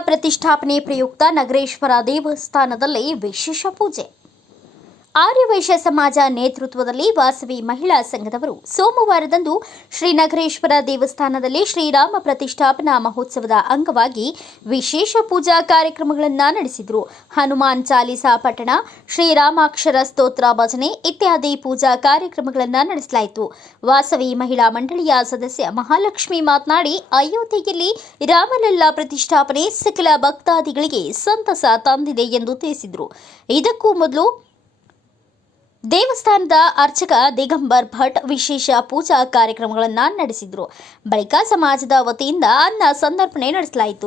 ಪ್ರತಿಷ್ಠಾಪನೆ ಪ್ರಯುಕ್ತ ನಗರೇಶ್ವರ ದೇವಸ್ಥಾನದಲ್ಲಿ ವಿಶೇಷ ಪೂಜೆ. ಆರ್ಯವೈಶ್ಯ ಸಮಾಜ ನೇತೃತ್ವದಲ್ಲಿ ವಾಸವಿ ಮಹಿಳಾ ಸಂಘದವರು ಸೋಮವಾರದಂದು ಶ್ರೀನಗರೇಶ್ವರ ದೇವಸ್ಥಾನದಲ್ಲಿ ಶ್ರೀರಾಮ ಪ್ರತಿಷ್ಠಾಪನಾ ಮಹೋತ್ಸವದ ಅಂಗವಾಗಿ ವಿಶೇಷ ಪೂಜಾ ಕಾರ್ಯಕ್ರಮಗಳನ್ನು ನಡೆಸಿದರು. ಹನುಮಾನ್ ಚಾಲಿಸಾ ಪಠಣ, ಶ್ರೀರಾಮಾಕ್ಷರ ಸ್ತೋತ್ರ ಭಜನೆ ಇತ್ಯಾದಿ ಪೂಜಾ ಕಾರ್ಯಕ್ರಮಗಳನ್ನು ನಡೆಸಲಾಯಿತು. ವಾಸವಿ ಮಹಿಳಾ ಮಂಡಳಿಯ ಸದಸ್ಯ ಮಹಾಲಕ್ಷ್ಮಿ ಮಾತನಾಡಿ, ಅಯೋಧ್ಯೆಯಲ್ಲಿ ರಾಮಲಲ್ಲಾ ಪ್ರತಿಷ್ಠಾಪನೆ ಸಕಲ ಭಕ್ತಾದಿಗಳಿಗೆ ಸಂತಸ ತಂದಿದೆ ಎಂದು ತಿಳಿಸಿದರು. ಇದಕ್ಕೂ ಮೊದಲು ದೇವಸ್ಥಾನದ ಅರ್ಚಕ ದಿಗಂಬರ್ ಭಟ್ ವಿಶೇಷ ಪೂಜಾ ಕಾರ್ಯಕ್ರಮಗಳನ್ನು ನಡೆಸಿದರು. ಬಳಿಕ ಸಮಾಜದ ವತಿಯಿಂದ ಅನ್ನ ಸಂದರ್ಪಣೆ ನಡೆಸಲಾಯಿತು.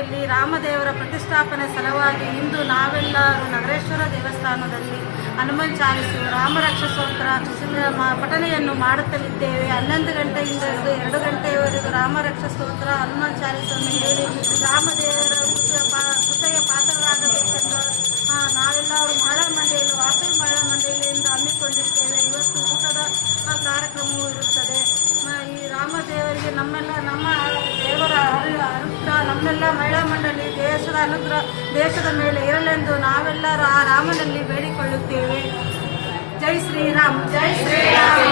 ಅಯೋಧ್ಯೆಯಲ್ಲಿ ರಾಮದೇವರ ಪ್ರತಿಷ್ಠಾಪನೆ ಸಲುವಾಗಿ ಇಂದು ನಾವೆಲ್ಲರೂ ನಗರೇಶ್ವರ ದೇವಸ್ಥಾನದಲ್ಲಿ ಹನುಮನ್ ಚಾಲಿಸು ರಾಮರಕ್ಷ ಸ್ತೋತ್ರ ಪಠನೆಯನ್ನು ಮಾಡುತ್ತಲಿದ್ದೇವೆ. ಹನ್ನೊಂದು ಗಂಟೆಯಿಂದ ಹಿಡಿದು ಎರಡು ಗಂಟೆಯವರೆಗೂ ರಾಮರಕ್ಷ ಸ್ತೋತ್ರ ಹನುಮಾನ್ ಚಾಲಿಸನ್ನು ಹೇಳಿ ರಾಮದೇವರ ಕೃಪೆಯ ಪಾತ್ರರಾಗಬೇಕೆಂದು ನಾವೆಲ್ಲರೂ ಮಹಳ ಮಂಡಳಿಯಲ್ಲಿ ವಾಸವಿ ಮಹಳ ಮಂಡಳಿಯಿಂದ ಹಮ್ಮಿಕೊಂಡಿದ್ದೇವೆ. ಇವತ್ತು ಊಟದ ಕಾರ್ಯಕ್ರಮವೂ ಇರುತ್ತದೆ. ಈ ರಾಮದೇವರಿಗೆ ನಮ್ಮೆಲ್ಲ ನಮ್ಮೆಲ್ಲ ಮಹಿಳಾ ಮಂಡಳಿ ದೇಶದ ಅನುಗ್ರಹ ದೇಶದ ಮೇಲೆ ಇರಲೆಂದು ನಾವೆಲ್ಲರೂ ಆ ರಾಮನಲ್ಲಿ ಬೇಡಿಕೊಳ್ಳುತ್ತೇವೆ. ಜೈ ಶ್ರೀರಾಮ್ ಜೈ ಶ್ರೀರಾಮ್.